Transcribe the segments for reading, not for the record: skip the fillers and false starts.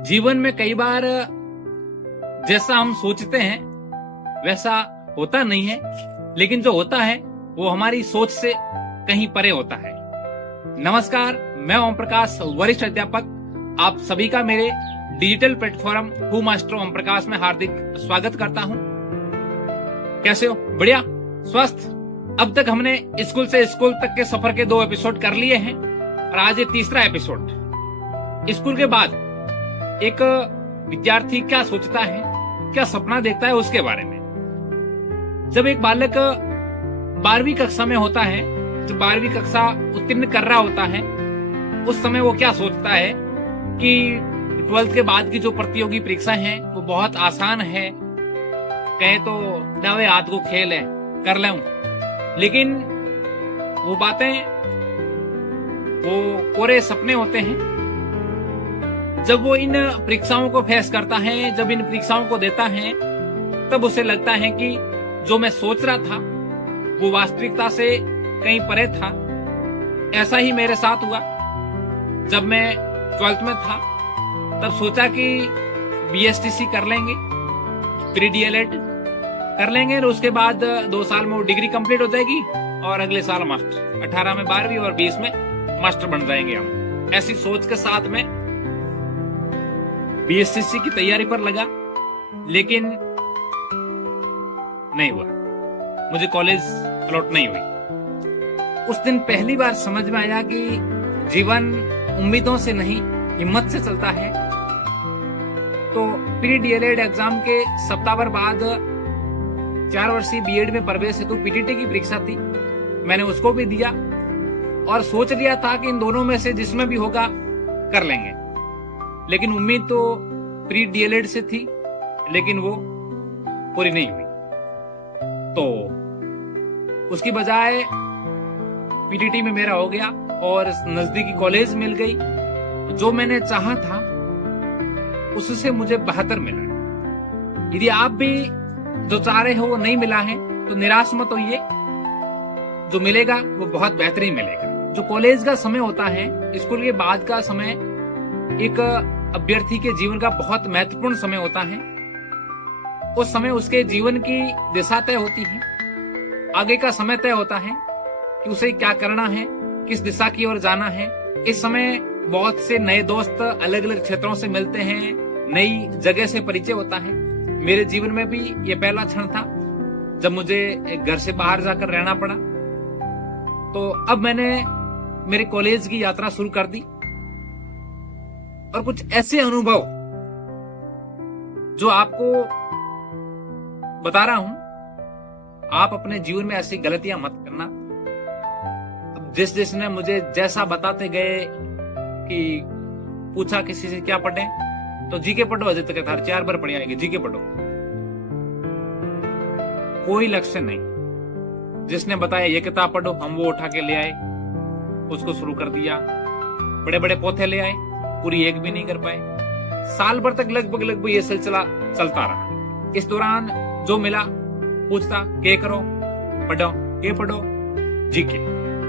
जीवन में कई बार जैसा हम सोचते हैं वैसा होता नहीं है, लेकिन जो होता है वो हमारी सोच से कहीं परे होता है। नमस्कार, मैं ओम प्रकाश, वरिष्ठ अध्यापक, आप सभी का मेरे digital platform who master Om Prakash में हार्दिक स्वागत करता हूं। कैसे हो? बढ़िया? स्वस्थ? अब तक हमने स्कूल से स्कूल तक के सफर के 2 एपिसोड कर लिए हैं और आज ये तीसरा एपिसोड। स्कूल के बाद एक विद्यार्थी क्या सोचता है, क्या सपना देखता है, उसके बारे में। जब एक बालक 12वीं कक्षा में होता है, जब 12वीं कक्षा उत्तीर्ण कर रहा होता है, उस समय वो क्या सोचता है कि 12th के बाद की जो प्रतियोगी परीक्षा है वो बहुत आसान है, कहे तो दावे हाथ को खेल है, कर ले। लेकिन वो बातें, वो कोरे सपने होते हैं। जब वो इन परीक्षाओं को फेस करता है, जब इन परीक्षाओं को देता है, तब उसे लगता है कि जो मैं सोच रहा था वो वास्तविकता से कहीं परे था। ऐसा ही मेरे साथ हुआ। जब मैं 12th में था तब सोचा कि बीएसटीसी कर लेंगे, प्री डीएलएड कर लेंगे और उसके बाद 2 साल में वो डिग्री कंप्लीट हो जाएगी और अगले साल मास्टर, 18 में 12वीं और 20 में मास्टर बन जाएंगे हम। ऐसी सोच के साथ में बीएसटीसी की तैयारी पर लगा, लेकिन नहीं हुआ, मुझे कॉलेज अलॉट नहीं हुई। उस दिन पहली बार समझ में आया कि जीवन उम्मीदों से नहीं, हिम्मत से चलता है। तो प्री डीएलएड एग्जाम के सप्ताह भर बाद 4 वर्षीय बीएड में प्रवेश हेतु पीटीटी की परीक्षा थी। मैंने उसको भी दिया और सोच लिया था कि इन दोनों में से जिसमें भी होगा कर लेंगे। लेकिन उम्मीद तो प्री डीएलएड से थी, लेकिन वो पूरी नहीं हुई। तो उसकी बजाय पीटीटी में मेरा हो गया और नजदीकी कॉलेज मिल गई। जो मैंने चाहा था उससे मुझे बेहतर मिला। यदि आप भी जो चाह रहे हो वो नहीं मिला है तो निराश मत होइए, जो मिलेगा वो बहुत बेहतरीन मिलेगा। जो कॉलेज का समय होता है, स्कूल के बाद का समय, एक अभ्यर्थी के जीवन का बहुत महत्वपूर्ण समय होता है। उस समय उसके जीवन की दिशा तय होती है, आगे का समय तय होता है कि उसे क्या करना है, किस दिशा की ओर जाना है। इस समय बहुत से नए दोस्त अलग अलग क्षेत्रों से मिलते हैं, नई जगह से परिचय होता है। मेरे जीवन में भी ये पहला क्षण था जब मुझे घर से बाहर जाकर रहना पड़ा। तो अब मैंने मेरे कॉलेज की यात्रा शुरू कर दी और कुछ ऐसे अनुभव जो आपको बता रहा हूं, आप अपने जीवन में ऐसी गलतियां मत करना। अब जिसने मुझे जैसा बताते गए कि पूछा किसी से क्या पढ़े, तो जीके पढ़ो, अजय तक 4 बार पढ़ी आएगी, जीके पढ़ो। कोई लक्ष्य नहीं। जिसने बताया ये किताब पढ़ो, हम वो उठा के ले आए, उसको शुरू कर दिया। बड़े बड़े पोथे ले आए, पूरी एक भी नहीं कर पाए। साल भर तक लगभग ये सिलसिला चलता रहा। इस दौरान जो मिला पूछता, के करो, पढ़ो, के पढ़ो, जीके,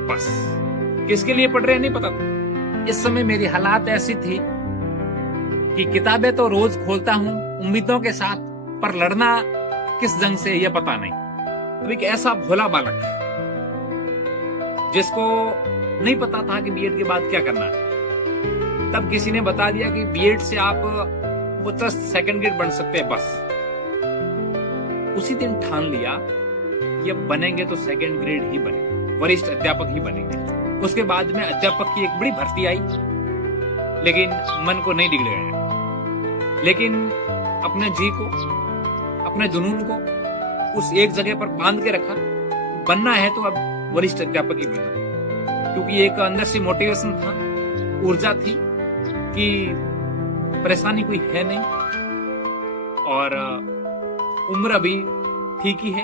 बस। किसके लिए पढ़ रहे नहीं पता था। इस समय मेरी हालात ऐसी थी कि किताबें तो रोज खोलता हूं उम्मीदों के साथ, पर लड़ना किस जंग से यह पता नहीं। तो एक ऐसा भोला बालक जिसको नहीं पता था कि बीएड के बाद क्या करना है, तब किसी ने बता दिया कि बीएड से आप उच्च सेकंड ग्रेड बन सकते हैं, बस। उसी दिन ठान लिया कि अब बनेंगे तो सेकंड ग्रेड ही बनेंगे, वरिष्ठ अध्यापक ही बनेंगे। उसके बाद में अध्यापक की एक बड़ी भर्ती आई, लेकिन मन को नहीं डिग गया। लेकिन अपने जी को, अपने जुनून को उस एक जगह पर बांध के रखा। बनना है तो अब वरिष्ठ अध्यापक ही बनना, क्योंकि एक अंदर से मोटिवेशन था, ऊर्जा थी कि परेशानी कोई है नहीं और उम्र अभी ठीक ही है।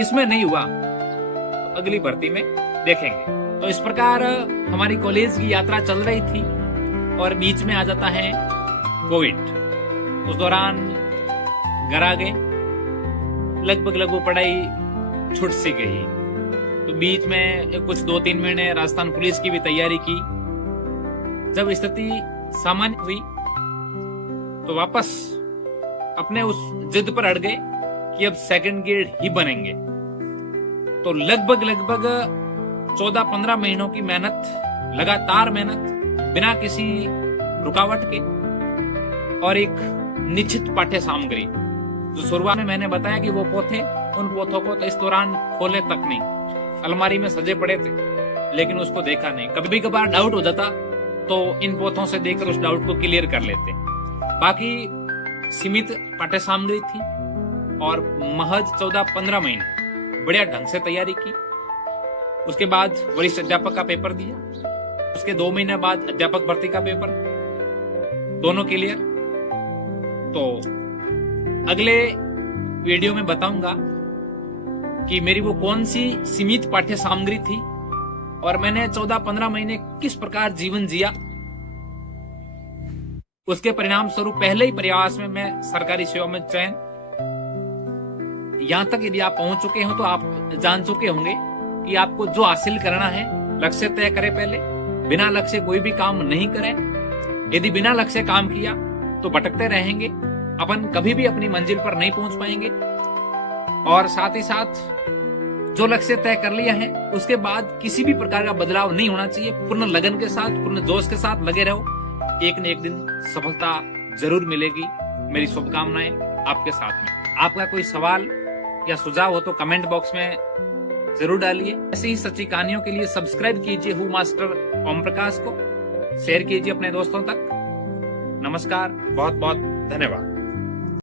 इसमें नहीं हुआ तो अगली भर्ती में देखेंगे। तो इस प्रकार हमारी कॉलेज की यात्रा चल रही थी और बीच में आ जाता है कोविड। उस दौरान घर आ गए, लगभग पढ़ाई छूट सी गई। तो बीच में कुछ 2-3 महीने राजस्थान पुलिस की भी तैयारी की। जब स्थिति सामान्य हुई तो वापस अपने उस जिद पर अड़ गए कि अब सेकंड गियर ही बनेंगे। तो लगभग 14-15 महीनों की मेहनत, लगातार मेहनत, बिना किसी रुकावट के, और एक निश्चित पाठ्य सामग्री। जो शुरुआत में मैंने बताया कि वो पोथे, उन पोथों को तो इस दौरान खोले तक नहीं, अलमारी में सजे पड़े थे, लेकिन उसको देखा नहीं। कभी कभार डाउट हो जाता तो इन पोथों से देखकर उस डाउट को क्लियर कर लेते। बाकी सीमित पाठ्य सामग्री थी और महज 14-15 महीने बढ़िया ढंग से तैयारी की। उसके बाद वरिष्ठ अध्यापक का पेपर दिया, उसके 2 महीने बाद अध्यापक भर्ती का पेपर, दोनों क्लियर। तो अगले वीडियो में बताऊंगा कि मेरी वो कौन सी सीमित पाठ्य सामग्री थी और मैंने 14-15 महीने किस प्रकार जीवन जिया। उसके परिणाम स्वरूप पहले ही प्रयास में मैं सरकारी सेवा में चयन, यहां तक यदि आप पहुंच चुके हो तो आप जान चुके होंगे कि आपको जो हासिल करना है, लक्ष्य तय करें पहले। बिना लक्ष्य कोई भी काम नहीं करें। यदि बिना लक्ष्य काम किया तो भटकते रहेंगे, अपन कभी भी अपनी मंजिल पर नहीं पहुंच पाएंगे। और साथ ही साथ जो लक्ष्य तय कर लिया है उसके बाद किसी भी प्रकार का बदलाव नहीं होना चाहिए। पूर्ण लगन के साथ, पूर्ण जोश के साथ लगे रहो, एक न एक दिन सफलता जरूर मिलेगी। मेरी शुभकामनाएं आपके साथ में। आपका कोई सवाल या सुझाव हो तो कमेंट बॉक्स में जरूर डालिए। ऐसी ही सच्ची कहानियों के लिए सब्सक्राइब कीजिए हु मास्टर ओम प्रकाश को, शेयर कीजिए अपने दोस्तों तक। नमस्कार, बहुत बहुत धन्यवाद।